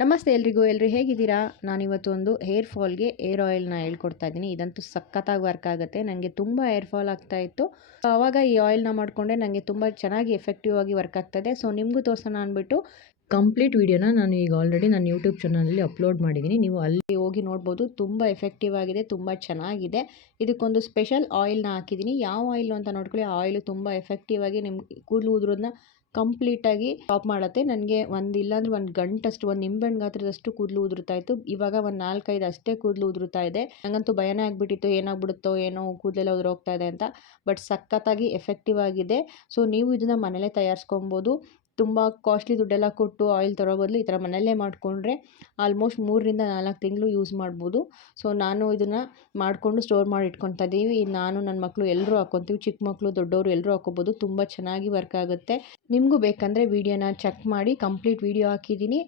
ನಮಸ್ತೆ ಎಲ್ರು ಹೇಗಿದ್ದೀರಾ? ನಾನಿವತ್ತು ಒಂದು ಹೇರ್ ಫಾಲ್ಗೆ ಏರ್ ಆಯಿಲ್ನ ಹೇಳ್ಕೊಡ್ತಾ ಇದ್ದೀನಿ. ಇದಂತೂ ಸಖತ್ತಾಗಿ ವರ್ಕ್ ಆಗುತ್ತೆ. ನನಗೆ ತುಂಬ ಹೇರ್ ಫಾಲ್ ಆಗ್ತಾ ಇತ್ತು. ಆವಾಗ ಈ ಆಯಿಲ್ನ ಮಾಡಿಕೊಂಡೆ ನನಗೆ ತುಂಬ ಚೆನ್ನಾಗಿ ಎಫೆಕ್ಟಿವ್ ಆಗಿ ವರ್ಕ್ ಆಗ್ತಾಯಿದೆ. ಸೊ ನಿಮಗೂ ತೋರಿಸೋಣ ಅಂದ್ಬಿಟ್ಟು ಕಂಪ್ಲೀಟ್ ವಿಡಿಯೋನ ನಾನು ಈಗ ಆಲ್ರೆಡಿ ನನ್ನ ಯೂಟ್ಯೂಬ್ ಚಾನಲಲ್ಲಿ ಅಪ್ಲೋಡ್ ಮಾಡಿದ್ದೀನಿ. ನೀವು ಅಲ್ಲಿ ಹೋಗಿ ನೋಡ್ಬೋದು. ತುಂಬ ಎಫೆಕ್ಟಿವ್ ಆಗಿದೆ, ತುಂಬ ಚೆನ್ನಾಗಿದೆ. ಇದಕ್ಕೊಂದು ಸ್ಪೆಷಲ್ ಆಯಿಲ್ನ ಹಾಕಿದ್ದೀನಿ. ಯಾವ ಆಯಿಲ್ ಅಂತ ನೋಡ್ಕೊಳ್ಳಿ. ಆ ಆಯಿಲು ತುಂಬ ಎಫೆಕ್ಟಿವ್ ಆಗಿ ನಿಮ್ಮ ಕೂದಲು ಉದುರೋದನ್ನ ಕಂಪ್ಲೀಟಾಗಿ ಸ್ಟಾಪ್ ಮಾಡುತ್ತೆ. ನನಗೆ ಇಲ್ಲಾಂದ್ರೆ ಒಂದು ಗಂಟಷ್ಟು, ಒಂದು ನಿಂಬೆಹಣ್ಣು ಗಾತ್ರದಷ್ಟು ಕೂದಲು ಉದುರ್ತಾ ಇತ್ತು. ಇವಾಗ ಒಂದು 4-5 ಅಷ್ಟೇ ಕೂದಲು ಉದುರುತ್ತಾ ಇದೆ. ನನಗಂತೂ ಭಯನೇ ಆಗಿಬಿಟ್ಟಿತ್ತು, ಏನಾಗ್ಬಿಡುತ್ತೋ ಏನೋ ಕೂದಲೆಲ್ಲ ಉದುರೋಗ್ತಾ ಇದೆ ಅಂತ. ಬಟ್ ಸಖತ್ತಾಗಿ ಎಫೆಕ್ಟಿವ್ ಆಗಿದೆ. ಸೊ ನೀವು ಇದನ್ನು ಮನೇಲೇ ತಯಾರಿಸ್ಕೊಬೋದು. ತುಂಬ ಕಾಸ್ಟ್ಲಿ ದುಡ್ಡೆಲ್ಲ ಕೊಟ್ಟು ಆಯಿಲ್ ತರೋ ಬದಲು ಈ ಥರ ಮನೆಯಲ್ಲೇ ಮಾಡಿಕೊಂಡ್ರೆ ಆಲ್ಮೋಸ್ಟ್ 3-4 ತಿಂಗಳು ಯೂಸ್ ಮಾಡ್ಬೋದು. ಸೊ ನಾನು ಇದನ್ನು ಮಾಡಿಕೊಂಡು ಸ್ಟೋರ್ ಮಾಡಿ ಇಟ್ಕೊತಾ ಇದ್ದೀವಿ. ನಾನು ನನ್ನ ಮಕ್ಕಳು ಎಲ್ಲರೂ ಹಾಕ್ಕೊತೀವಿ. ಚಿಕ್ಕ ಮಕ್ಕಳು ದೊಡ್ಡವರು ಎಲ್ಲರೂ ಹಾಕ್ಕೋಬೋದು. ತುಂಬ ಚೆನ್ನಾಗಿ ವರ್ಕ್ ಆಗುತ್ತೆ. ನಿಮಗೂ ಬೇಕಂದರೆ ವಿಡಿಯೋನ ಚೆಕ್ ಮಾಡಿ, ಕಂಪ್ಲೀಟ್ ವಿಡಿಯೋ ಹಾಕಿದ್ದೀನಿ.